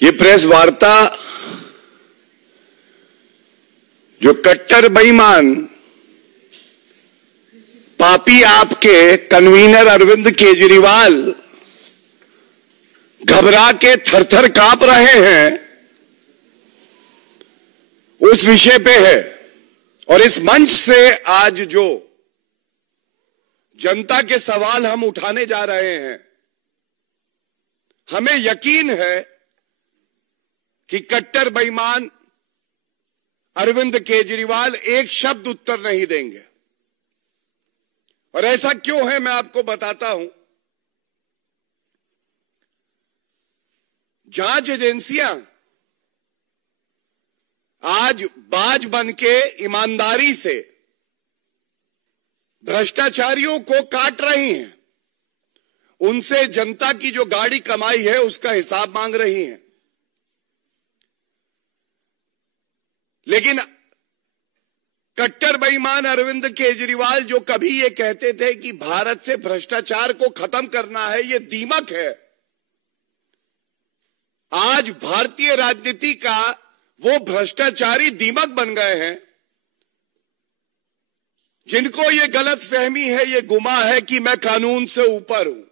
ये प्रेस वार्ता जो कट्टर बेईमान पापी आपके कन्वीनर अरविंद केजरीवाल घबरा के थरथर कांप रहे हैं, उस विषय पे है। और इस मंच से आज जो जनता के सवाल हम उठाने जा रहे हैं, हमें यकीन है कि कट्टर बेईमान अरविंद केजरीवाल एक शब्द उत्तर नहीं देंगे। और ऐसा क्यों है मैं आपको बताता हूं। जांच एजेंसियां आज बाज बन के ईमानदारी से भ्रष्टाचारियों को काट रही हैं, उनसे जनता की जो गाड़ी कमाई है उसका हिसाब मांग रही हैं। लेकिन कट्टर बेईमान अरविंद केजरीवाल जो कभी ये कहते थे कि भारत से भ्रष्टाचार को खत्म करना है, ये दीमक है। आज भारतीय राजनीति का वो भ्रष्टाचारी दीमक बन गए हैं, जिनको ये गलत फहमी है, ये गुमा है कि मैं कानून से ऊपर हूं।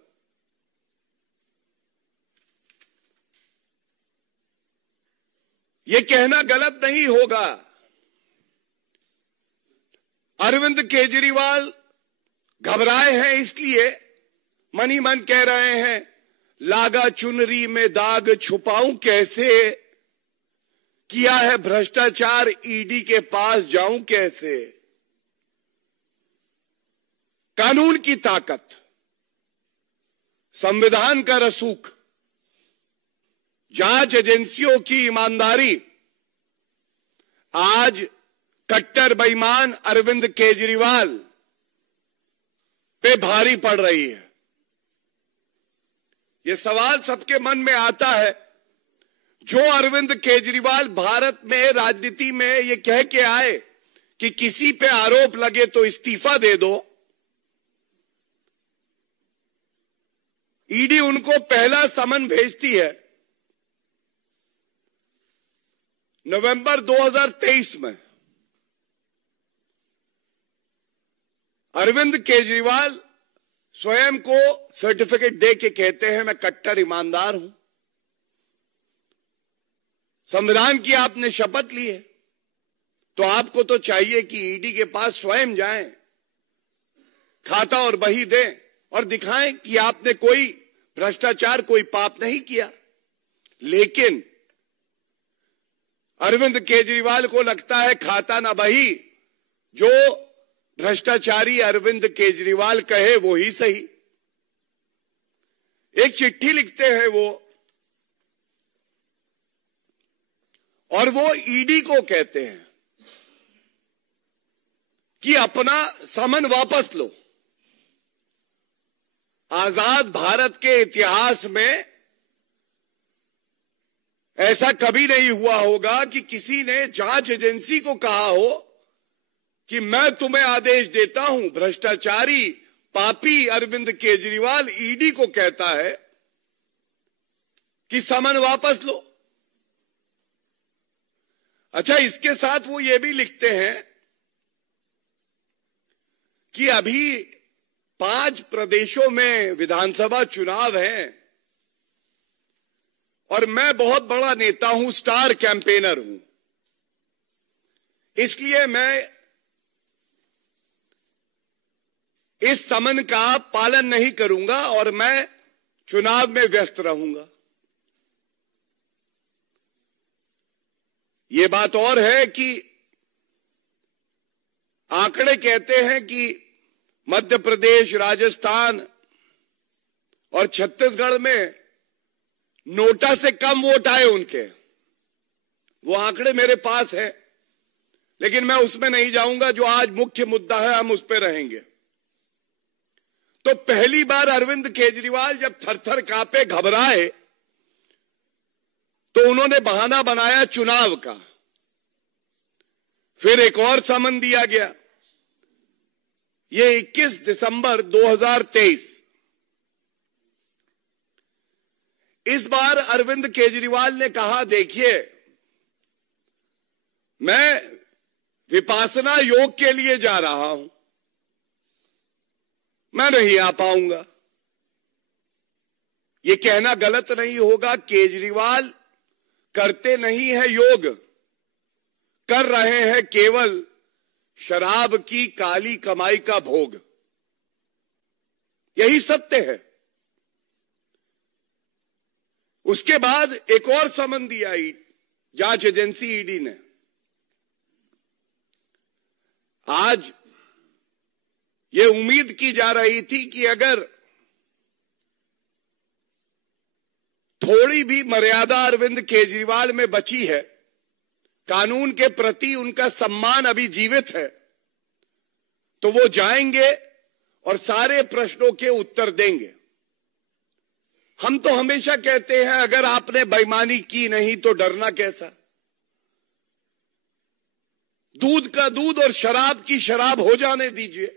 ये कहना गलत नहीं होगा। अरविंद केजरीवाल घबराए हैं, इसलिए मन ही मन कह रहे हैं, लागा चुनरी में दाग छुपाऊं कैसे, किया है भ्रष्टाचार ईडी के पास जाऊं कैसे। कानून की ताकत, संविधान का रसूख, जांच एजेंसियों की ईमानदारी आज कट्टर बेईमान अरविंद केजरीवाल पे भारी पड़ रही है। ये सवाल सबके मन में आता है, जो अरविंद केजरीवाल भारत में राजनीति में ये कह के आए कि किसी पे आरोप लगे तो इस्तीफा दे दो, ईडी उनको पहला समन भेजती है नवंबर 2023 में। अरविंद केजरीवाल स्वयं को सर्टिफिकेट दे के कहते हैं, मैं कट्टर ईमानदार हूं। संविधान की आपने शपथ ली है, तो आपको तो चाहिए कि ईडी के पास स्वयं जाएं, खाता और बही दें और दिखाएं कि आपने कोई भ्रष्टाचार, कोई पाप नहीं किया। लेकिन अरविंद केजरीवाल को लगता है खाता ना बही, जो भ्रष्टाचारी अरविंद केजरीवाल कहे वो ही सही। एक चिट्ठी लिखते हैं वो, और वो ईडी को कहते हैं कि अपना समन वापस लो। आजाद भारत के इतिहास में ऐसा कभी नहीं हुआ होगा कि किसी ने जांच एजेंसी को कहा हो कि मैं तुम्हें आदेश देता हूं। भ्रष्टाचारी पापी अरविंद केजरीवाल ईडी को कहता है कि समन वापस लो। अच्छा, इसके साथ वो ये भी लिखते हैं कि अभी 5 प्रदेशों में विधानसभा चुनाव हैं और मैं बहुत बड़ा नेता हूं, स्टार कैंपेनर हूं, इसलिए मैं इस समन का पालन नहीं करूंगा और मैं चुनाव में व्यस्त रहूंगा। ये बात और है कि आंकड़े कहते हैं कि मध्य प्रदेश, राजस्थान और छत्तीसगढ़ में नोटा से कम वोट आए उनके। वो आंकड़े मेरे पास है, लेकिन मैं उसमें नहीं जाऊंगा। जो आज मुख्य मुद्दा है, हम उस पर रहेंगे। तो पहली बार अरविंद केजरीवाल जब थरथर कांपे, घबराए, तो उन्होंने बहाना बनाया चुनाव का। फिर एक और समन दिया गया, ये 21 दिसंबर 2023। इस बार अरविंद केजरीवाल ने कहा, देखिए मैं विपासना योग के लिए जा रहा हूं, मैं नहीं आ पाऊंगा। यह कहना गलत नहीं होगा। केजरीवाल करते नहीं है योग, कर रहे हैं केवल शराब की काली कमाई का भोग। यही सत्य है। उसके बाद एक और समन दिया जांच एजेंसी ईडी ने। आज ये उम्मीद की जा रही थी कि अगर थोड़ी भी मर्यादा अरविंद केजरीवाल में बची है, कानून के प्रति उनका सम्मान अभी जीवित है, तो वो जाएंगे और सारे प्रश्नों के उत्तर देंगे। हम तो हमेशा कहते हैं अगर आपने बेईमानी की नहीं तो डरना कैसा। दूध का दूध और शराब की शराब हो जाने दीजिए,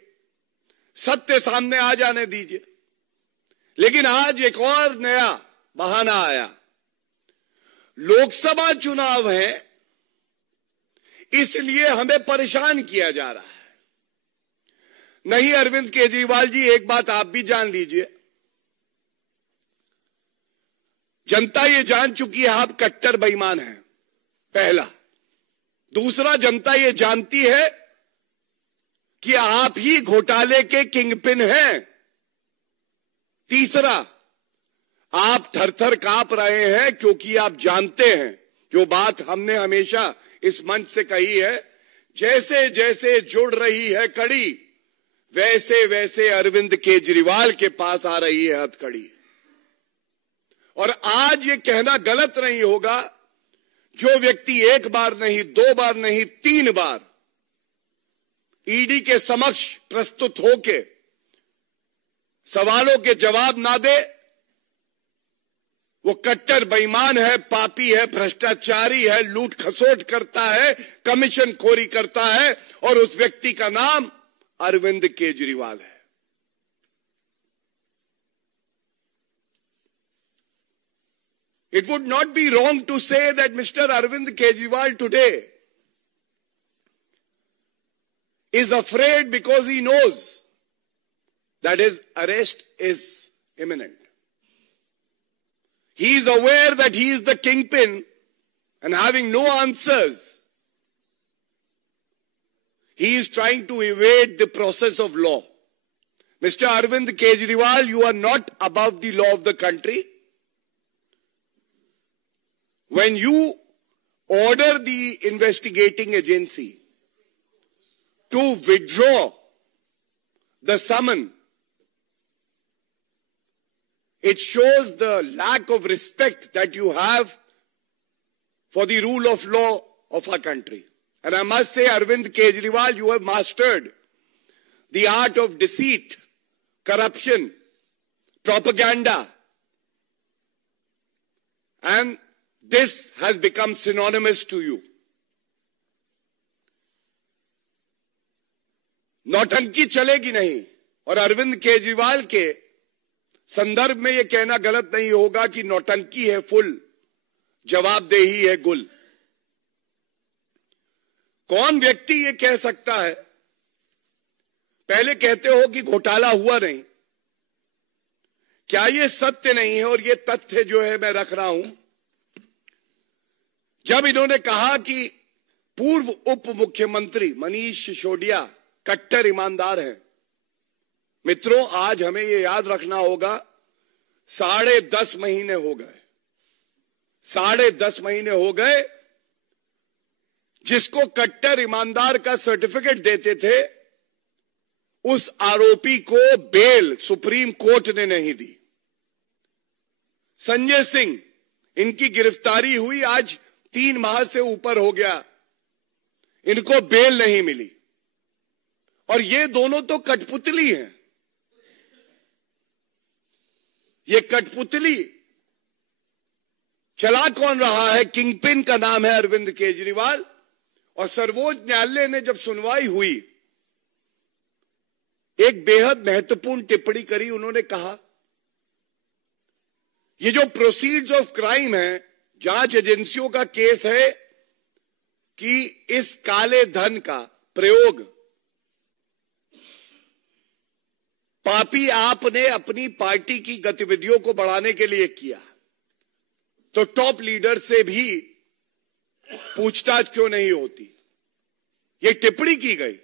सत्य सामने आ जाने दीजिए। लेकिन आज एक और नया बहाना आया। लोकसभा चुनाव है, इसलिए हमें परेशान किया जा रहा है। नहीं अरविंद केजरीवाल जी, एक बात आप भी जान लीजिए, जनता ये जान चुकी है आप कट्टर बेईमान हैं, पहला। दूसरा, जनता ये जानती है कि आप ही घोटाले के किंगपिन हैं। तीसरा, आप थर-थर कांप रहे हैं क्योंकि आप जानते हैं जो बात हमने हमेशा इस मंच से कही है, जैसे जैसे जुड़ रही है कड़ी, वैसे वैसे अरविंद केजरीवाल के पास आ रही है हथकड़ी। और आज ये कहना गलत नहीं होगा, जो व्यक्ति एक बार नहीं, दो बार नहीं, 3 बार ईडी के समक्ष प्रस्तुत होके सवालों के जवाब ना दे, वो कट्टर बेईमान है, पापी है, भ्रष्टाचारी है, लूट खसोट करता है, कमीशन खोरी करता है, और उस व्यक्ति का नाम अरविंद केजरीवाल है। It would not be wrong to say that Mr. Arvind Kejriwal today is afraid because he knows that his arrest is imminent. He is aware that he is the kingpin and having no answers, he is trying to evade the process of law. Mr. Arvind Kejriwal, you are not above the law of the country. When you order the investigating agency to withdraw the summon, it shows the lack of respect that you have for the rule of law of our country. And I must say, Arvind Kejriwal, you have mastered the art of deceit, corruption, propaganda, and this has become synonymous to you. नौटंकी चलेगी नहीं। और अरविंद केजरीवाल के संदर्भ में यह कहना गलत नहीं होगा कि नौटंकी है फुल, जवाबदेही है गुल। कौन व्यक्ति ये कह सकता है? पहले कहते हो कि घोटाला हुआ नहीं, क्या ये सत्य नहीं है? और ये तथ्य जो है मैं रख रहा हूं। जब इन्होंने कहा कि पूर्व उप मुख्यमंत्री मनीष सिसोदिया कट्टर ईमानदार हैं, मित्रों आज हमें यह याद रखना होगा, 10.5 महीने हो गए, 10.5 महीने हो गए जिसको कट्टर ईमानदार का सर्टिफिकेट देते थे, उस आरोपी को बेल सुप्रीम कोर्ट ने नहीं दी। संजय सिंह, इनकी गिरफ्तारी हुई, आज 3 माह से ऊपर हो गया, इनको बेल नहीं मिली। और ये दोनों तो कठपुतली हैं। ये कठपुतली चला कौन रहा है? किंगपिन का नाम है अरविंद केजरीवाल। और सर्वोच्च न्यायालय ने जब सुनवाई हुई, एक बेहद महत्वपूर्ण टिप्पणी करी। उन्होंने कहा ये जो प्रोसीड्स ऑफ क्राइम है, जांच एजेंसियों का केस है कि इस काले धन का प्रयोग पापी आपने अपनी पार्टी की गतिविधियों को बढ़ाने के लिए किया, तो टॉप लीडर से भी पूछताछ क्यों नहीं होती? ये टिप्पणी की गई।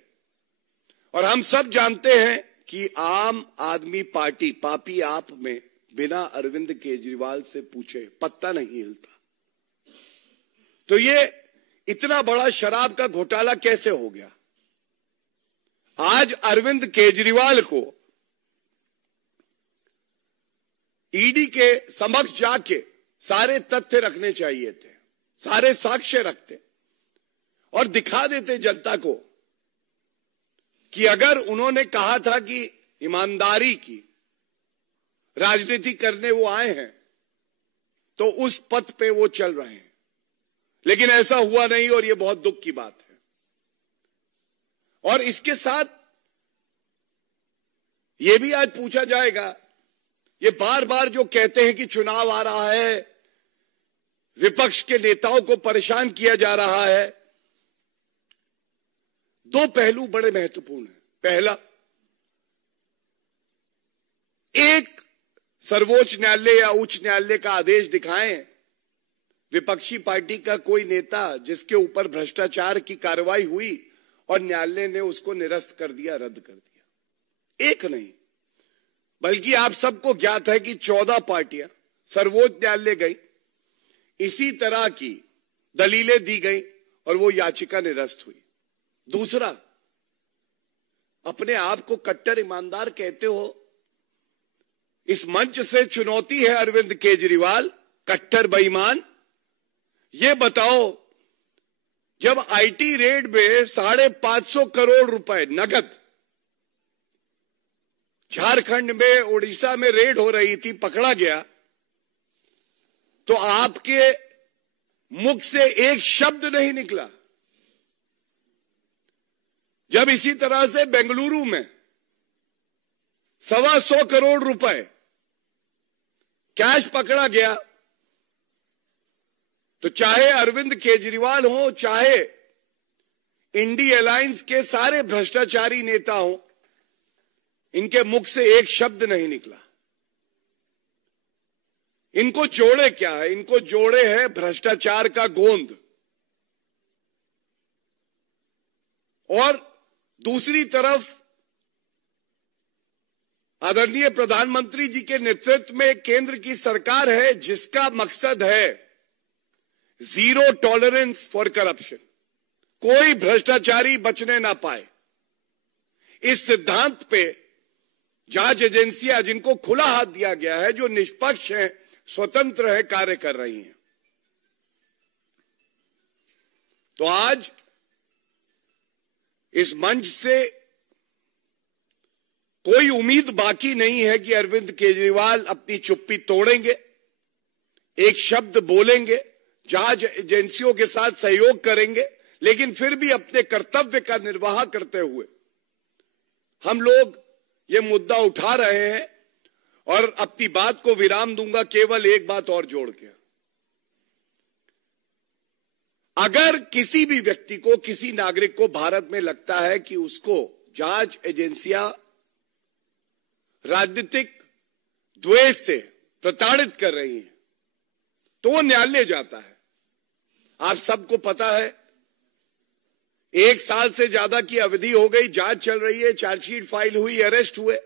और हम सब जानते हैं कि आम आदमी पार्टी पापी आप में बिना अरविंद केजरीवाल से पूछे पत्ता नहीं हिलता। तो ये इतना बड़ा शराब का घोटाला कैसे हो गया? आज अरविंद केजरीवाल को ईडी के समक्ष जाके सारे तथ्य रखने चाहिए थे, सारे साक्ष्य रखते और दिखा देते जनता को कि अगर उन्होंने कहा था कि ईमानदारी की राजनीति करने वो आए हैं तो उस पथ पे वो चल रहे हैं, लेकिन ऐसा हुआ नहीं और ये बहुत दुख की बात है। और इसके साथ ये भी आज पूछा जाएगा, ये बार बार जो कहते हैं कि चुनाव आ रहा है, विपक्ष के नेताओं को परेशान किया जा रहा है। दो पहलू बड़े महत्वपूर्ण हैं। पहला, एक सर्वोच्च न्यायालय या उच्च न्यायालय का आदेश दिखाएं, विपक्षी पार्टी का कोई नेता जिसके ऊपर भ्रष्टाचार की कार्रवाई हुई और न्यायालय ने उसको निरस्त कर दिया, रद्द कर दिया। एक नहीं, बल्कि आप सबको ज्ञात है कि 14 पार्टियां सर्वोच्च न्यायालय गई, इसी तरह की दलीलें दी गई और वो याचिका निरस्त हुई। दूसरा, अपने आप को कट्टर ईमानदार कहते हो, इस मंच से चुनौती है अरविंद केजरीवाल, कट्टर बेईमान। ये बताओ, जब आईटी रेड में 550 करोड़ रुपए नगद झारखंड में, उड़ीसा में रेड हो रही थी, पकड़ा गया, तो आपके मुख से एक शब्द नहीं निकला। जब इसी तरह से बेंगलुरु में 125 करोड़ रुपए कैश पकड़ा गया, तो चाहे अरविंद केजरीवाल हो, चाहे इंडी अलायंस के सारे भ्रष्टाचारी नेता हो, इनके मुख से एक शब्द नहीं निकला। इनको जोड़े क्या है? इनको जोड़े है भ्रष्टाचार का गोंद। और दूसरी तरफ आदरणीय प्रधानमंत्री जी के नेतृत्व में केंद्र की सरकार है जिसका मकसद है जीरो टॉलरेंस फॉर करप्शन, कोई भ्रष्टाचारी बचने ना पाए। इस सिद्धांत पे जांच एजेंसियां, जिनको खुला हाथ दिया गया है, जो निष्पक्ष है, स्वतंत्र है, कार्य कर रही हैं। तो आज इस मंच से कोई उम्मीद बाकी नहीं है कि अरविंद केजरीवाल अपनी चुप्पी तोड़ेंगे, एक शब्द बोलेंगे, जांच एजेंसियों के साथ सहयोग करेंगे, लेकिन फिर भी अपने कर्तव्य का निर्वाह करते हुए हम लोग ये मुद्दा उठा रहे हैं। और अपनी बात को विराम दूंगा केवल एक बात और जोड़ के, अगर किसी भी व्यक्ति को, किसी नागरिक को भारत में लगता है कि उसको जांच एजेंसियां राजनीतिक द्वेष से प्रताड़ित कर रही हैं, तो वो न्यायालय जाता है। आप सबको पता है, 1 साल से ज्यादा की अवधि हो गई, जांच चल रही है, चार्जशीट फाइल हुई, अरेस्ट हुए।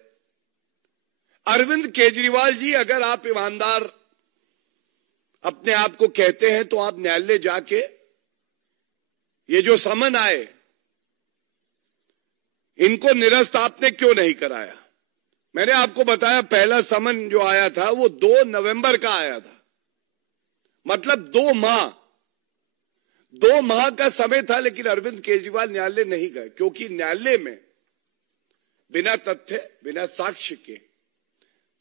अरविंद केजरीवाल जी, अगर आप ईमानदार अपने आप को कहते हैं, तो आप न्यायालय जाके ये जो समन आए, इनको निरस्त आपने क्यों नहीं कराया? मैंने आपको बताया, पहला समन जो आया था वो 2 नवंबर का आया था, मतलब 2 माह का समय था। लेकिन अरविंद केजरीवाल न्यायालय नहीं गए, क्योंकि न्यायालय में बिना तथ्य, बिना साक्ष्य के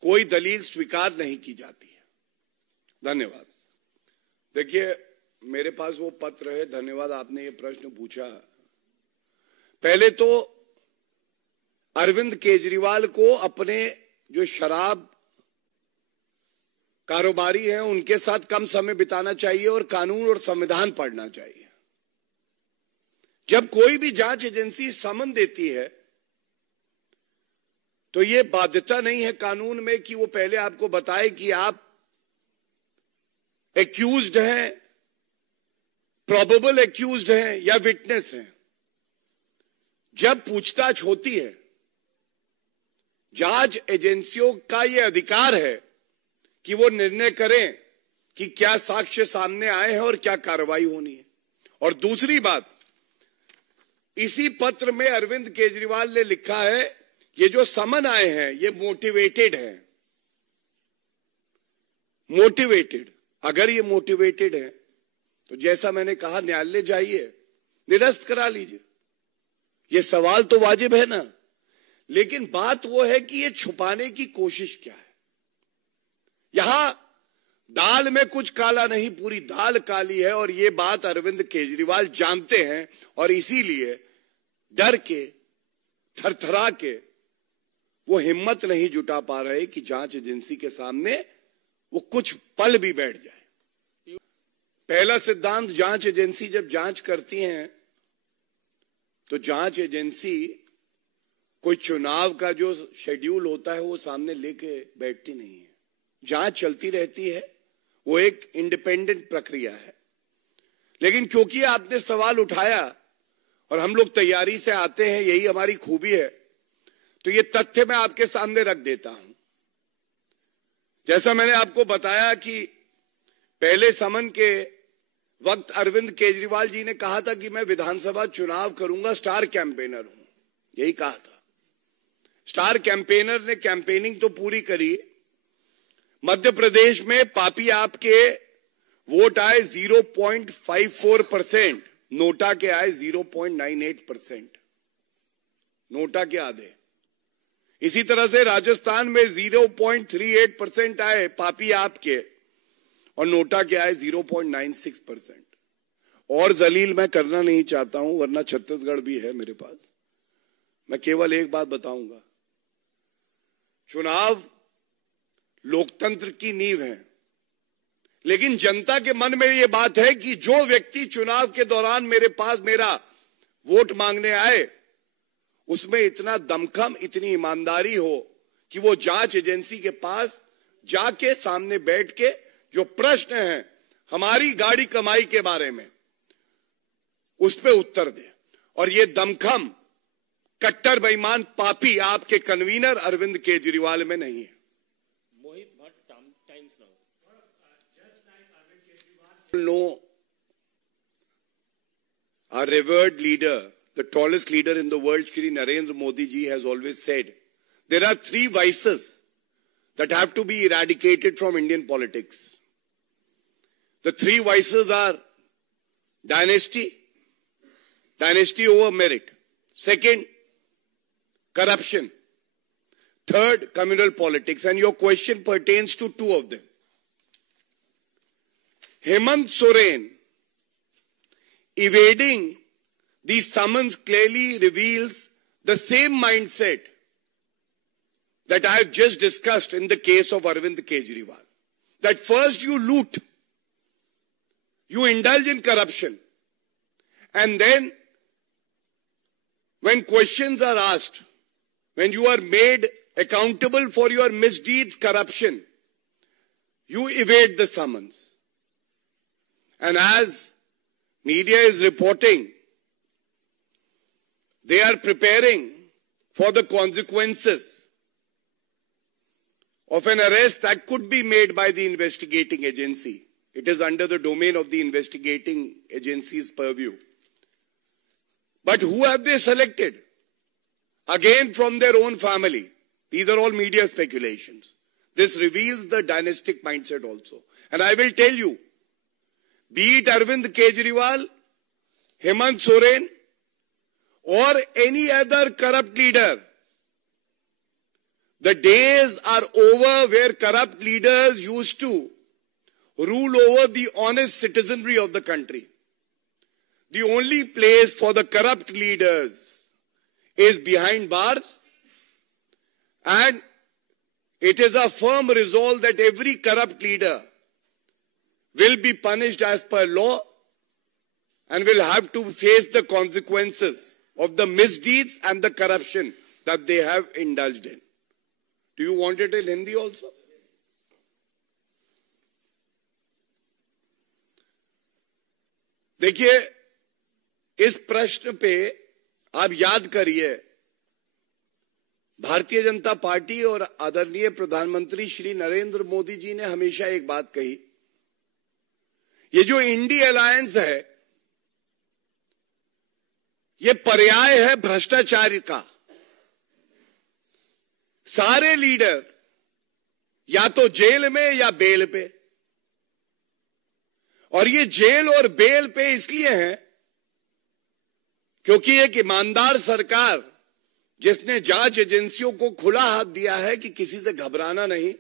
कोई दलील स्वीकार नहीं की जाती है। धन्यवाद। देखिए, मेरे पास वो पत्र है। धन्यवाद, आपने ये प्रश्न पूछा। पहले तो अरविंद केजरीवाल को अपने जो शराब कारोबारी हैं उनके साथ कम समय बिताना चाहिए और कानून और संविधान पढ़ना चाहिए। जब कोई भी जांच एजेंसी समन देती है तो यह बाध्यता नहीं है कानून में कि वो पहले आपको बताए कि आप एक्यूज्ड हैं, प्रोबेबल एक्यूज्ड हैं या विटनेस हैं। जब पूछताछ होती है, जांच एजेंसियों का यह अधिकार है कि वो निर्णय करें कि क्या साक्ष्य सामने आए हैं और क्या कार्रवाई होनी है। और दूसरी बात, इसी पत्र में अरविंद केजरीवाल ने लिखा है ये जो समन आए हैं ये मोटिवेटेड है। मोटिवेटेड, अगर ये मोटिवेटेड है तो जैसा मैंने कहा न्यायालय जाइए, निरस्त करा लीजिए। ये सवाल तो वाजिब है ना, लेकिन बात वो है कि ये छुपाने की कोशिश क्या है। यहां दाल में कुछ काला नहीं, पूरी दाल काली है और ये बात अरविंद केजरीवाल जानते हैं और इसीलिए डर के, थरथरा के वो हिम्मत नहीं जुटा पा रहे कि जांच एजेंसी के सामने वो कुछ पल भी बैठ जाए। पहला सिद्धांत, जांच एजेंसी जब जांच करती हैं तो जांच एजेंसी कोई चुनाव का जो शेड्यूल होता है वो सामने लेके बैठती नहीं है। जांच चलती रहती है, वो एक इंडिपेंडेंट प्रक्रिया है। लेकिन क्योंकि आपने सवाल उठाया और हम लोग तैयारी से आते हैं, यही हमारी खूबी है, तो ये तथ्य मैं आपके सामने रख देता हूं। जैसा मैंने आपको बताया कि पहले समन के वक्त अरविंद केजरीवाल जी ने कहा था कि मैं विधानसभा चुनाव करूंगा, स्टार कैंपेनर हूं, यही कहा था। स्टार कैंपेनर ने कैंपेनिंग तो पूरी करी। मध्य प्रदेश में पापी आपके वोट आए 0.54%, नोटा के आए 0.98%, नोटा के आधे। इसी तरह से राजस्थान में 0.38% आए पापी आपके और नोटा के आए 0.96%। और जलील मैं करना नहीं चाहता हूं वरना छत्तीसगढ़ भी है मेरे पास। मैं केवल एक बात बताऊंगा, चुनाव लोकतंत्र की नींव है, लेकिन जनता के मन में यह बात है कि जो व्यक्ति चुनाव के दौरान मेरे पास मेरा वोट मांगने आए उसमें इतना दमखम, इतनी ईमानदारी हो कि वो जांच एजेंसी के पास जाके सामने बैठ के जो प्रश्न है हमारी गाड़ी कमाई के बारे में उस पे उत्तर दे। और ये दमखम कट्टर बेईमान पापी आपके कन्वीनर अरविंद केजरीवाल में नहीं है। Mohit Bhatt, Times Now. No, our revered leader, the tallest leader in the world, Shri Narendra Modi ji, has always said there are three vices that have to be eradicated from Indian politics. The three vices are dynasty, dynasty over merit. Second, corruption. Third, communal politics. And your question pertains to two of them. Hemant Soren evading the summons clearly reveals the same mindset that I have just discussed in the case of Arvind Kejriwal. That first you loot, you indulge in corruption, and then when questions are asked, when you are made accountable for your misdeeds, corruption, you evade the summons. And as media is reporting, they are preparing for the consequences of an arrest that could be made by the investigating agency. It is under the domain of the investigating agency's purview. But who have they selected? Again, from their own family. These are all media speculations. This reveals the dynastic mindset also. And I will tell you, be it Arvind Kejriwal, Hemant Soren, or any other corrupt leader, the days are over where corrupt leaders used to rule over the honest citizenry of the country. The only place for the corrupt leaders is behind bars and it is a firm resolve that every corrupt leader will be punished as per law and will have to face the consequences of the misdeeds and the corruption that they have indulged in. Do you want it in Hindi also? देखिए, इस प्रश्न पे आप याद करिए, Bharatiya Janata party और आदरणीय प्रधानमंत्री श्री नरेंद्र मोदी जी ने हमेशा एक बात कही, ये जो इंडी अलायंस है, ये पर्याय है भ्रष्टाचार का। सारे लीडर या तो जेल में या बेल पे, और ये जेल और बेल पे इसलिए है क्योंकि एक ईमानदार सरकार जिसने जांच एजेंसियों को खुला हाथ दिया है कि किसी से घबराना नहीं,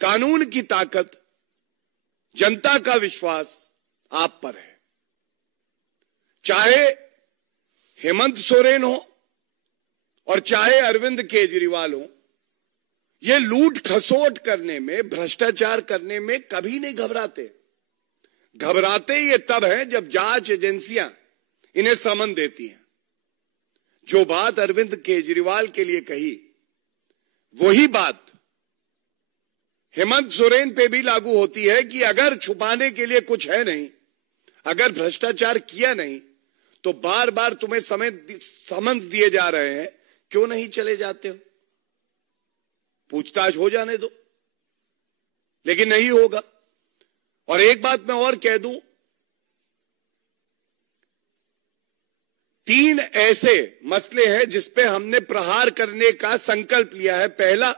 कानून की ताकत, जनता का विश्वास आप पर है। चाहे हेमंत सोरेन हो और चाहे अरविंद केजरीवाल हो, ये लूट खसोट करने में, भ्रष्टाचार करने में कभी नहीं घबराते। घबराते ये तब है जब जांच एजेंसियां इन्हें समन देती हैं। जो बात अरविंद केजरीवाल के लिए कही, वही बात हेमंत सोरेन पे भी लागू होती है कि अगर छुपाने के लिए कुछ है नहीं, अगर भ्रष्टाचार किया नहीं, तो बार बार तुम्हें समन्स दिए जा रहे हैं, क्यों नहीं चले जाते हो? पूछताछ हो जाने दो। लेकिन नहीं होगा। और एक बात मैं और कह दूं, 3 ऐसे मसले हैं जिस पे हमने प्रहार करने का संकल्प लिया है। पहला,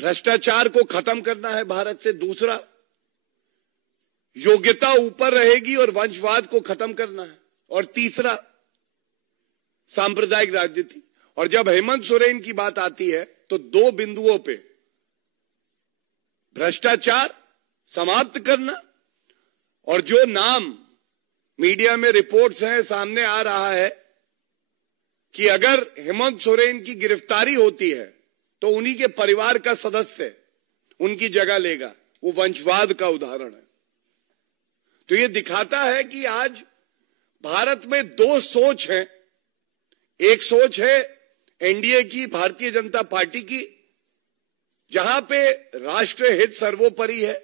भ्रष्टाचार को खत्म करना है भारत से। दूसरा, योग्यता ऊपर रहेगी और वंशवाद को खत्म करना है। और तीसरा, सांप्रदायिक राजनीति। और जब हेमंत सोरेन की बात आती है तो 2 बिंदुओं पे, भ्रष्टाचार समाप्त करना, और जो नाम मीडिया में रिपोर्ट्स हैं, सामने आ रहा है कि अगर हेमंत सोरेन की गिरफ्तारी होती है तो उन्हीं के परिवार का सदस्य उनकी जगह लेगा, वो वंशवाद का उदाहरण है। तो ये दिखाता है कि आज भारत में 2 सोच हैं। एक सोच है एनडीए की, भारतीय जनता पार्टी की, जहां पे राष्ट्र हित सर्वोपरि है,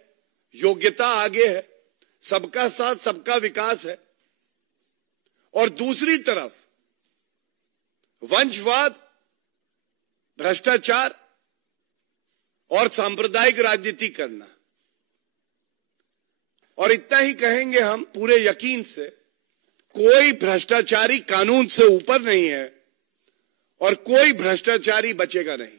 योग्यता आगे है, सबका साथ सबका विकास है। और दूसरी तरफ वंशवाद, भ्रष्टाचार और सांप्रदायिक राजनीति करना। और इतना ही कहेंगे हम पूरे यकीन से, कोई भ्रष्टाचारी कानून से ऊपर नहीं है और कोई भ्रष्टाचारी बचेगा नहीं।